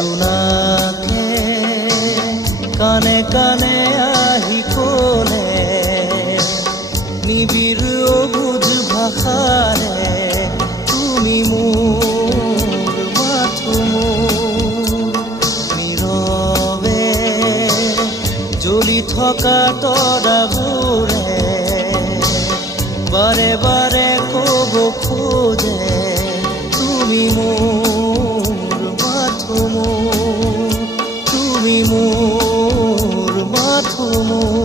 জোনাকে কানে কানে আহি কলে নিবিড় অবুঝ ভাষাৰে তুমি মোৰ মাথো মোৰ নীৰৱে জ্বলি থকা তৰাবোৰে বাৰে বাৰে ক'ব খোজে তুমি মোৰ মাথো মোৰ তুমি মোৰ মাথো মোৰ